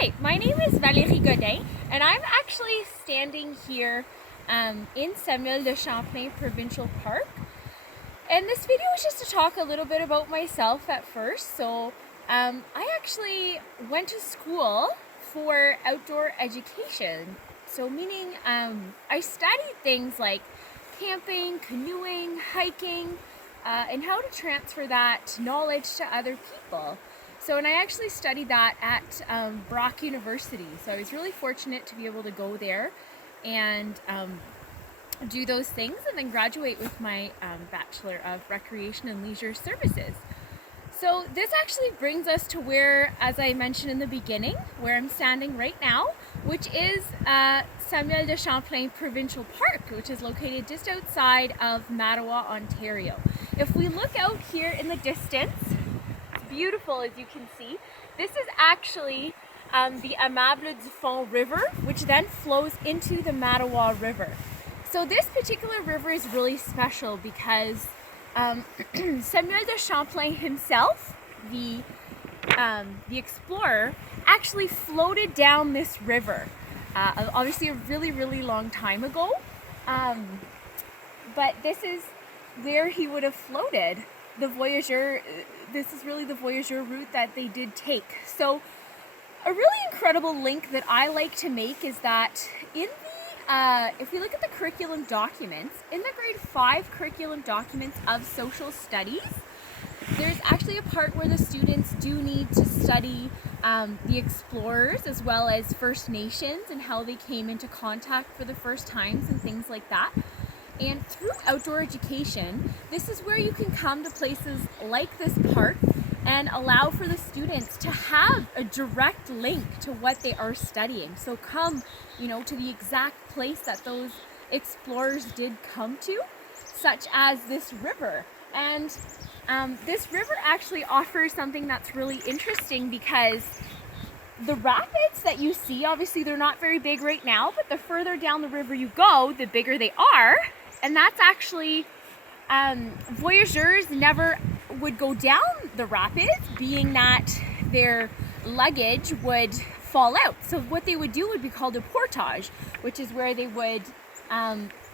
Hi, my name is Valérie Godin, and I'm actually standing here in Amable du Fond River Provincial Park. And this video is just to talk a little bit about myself at first. I actually went to school for outdoor education. So meaning I studied things like camping, canoeing, hiking, and how to transfer that knowledge to other people. And I actually studied that at Brock University. So I was really fortunate to be able to go there and do those things and then graduate with my Bachelor of Recreation and Leisure Services. So this actually brings us to where, as I mentioned in the beginning, where I'm standing right now, which is Amable du Fond River Provincial Park, which is located just outside of Mattawa, Ontario. If we look out here in the distance, beautiful as you can see. This is actually the Amable du Fond River, which then flows into the Mattawa River. So this particular river is really special because Samuel de Champlain himself, the explorer, actually floated down this river. Obviously a really long time ago, but this is where he would have floated. The voyageur, this is really the voyageur route that they did take. So a really incredible link that I like to make is that in the, if we look at the curriculum documents, in the grade 5 curriculum documents of social studies, there's actually a part where the students do need to study the explorers as well as First Nations and how they came into contact for the first times and things like that. And through outdoor education, this is where you can come to places like this park and allow for the students to have a direct link to what they are studying. So come, to the exact place that those explorers did come to, such as this river. And this river actually offers something that's really interesting because the rapids that you see, obviously they're not very big right now, but the further down the river you go, the bigger they are. And that's actually, voyageurs never would go down the rapids, being that their luggage would fall out. So what they would do would be called a portage, which is where they would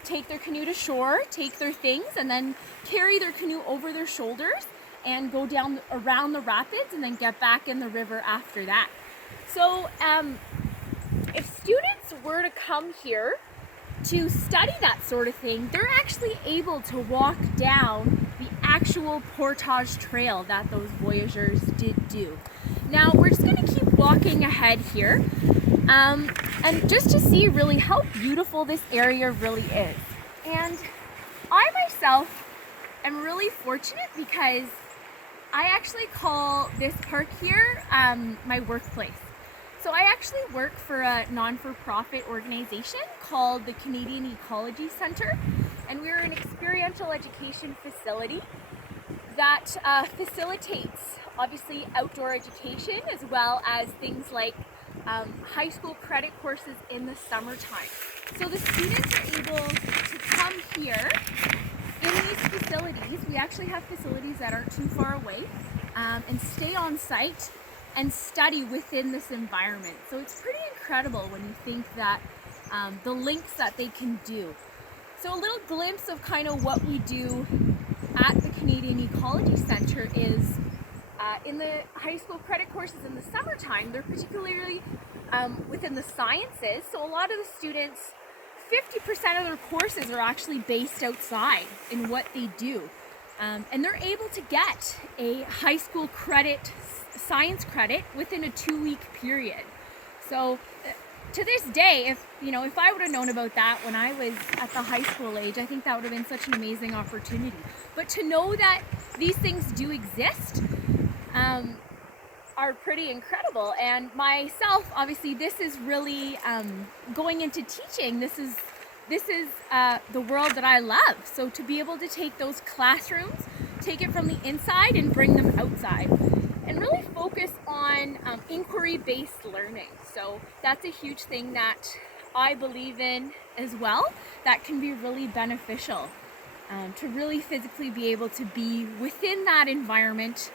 take their canoe to shore, take their things, and then carry their canoe over their shoulders and go down around the rapids and then get back in the river after that. So if students were to come here to study that sort of thing, they're actually able to walk down the actual portage trail that those voyageurs did do. Now we're just going to keep walking ahead here and just to see really how beautiful this area really is. And I myself am really fortunate because I actually call this park here my workplace. So I actually work for a non-for-profit organization called the Canadian Ecology Centre, and we're an experiential education facility that facilitates obviously outdoor education as well as things like high school credit courses in the summertime. So the students are able to come here in these facilities. We actually have facilities that aren't too far away and stay on site and study within this environment. So it's pretty incredible when you think that the links that they can do. So a little glimpse of kind of what we do at the Canadian Ecology Centre is in the high school credit courses in the summertime, they're particularly within the sciences. So a lot of the students, 50% of their courses are actually based outside in what they do. And they're able to get a high school science credit within a 2-week period. So to this day, if I would have known about that when I was at the high school age, I think that would have been such an amazing opportunity. But to know that these things do exist are pretty incredible. And myself, obviously, this is really going into teaching. This is the world that I love. So to be able to take those classrooms, take it from the inside and bring them outside, and really focus on inquiry-based learning. So that's a huge thing that I believe in as well, that can be really beneficial to really physically be able to be within that environment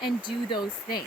and do those things.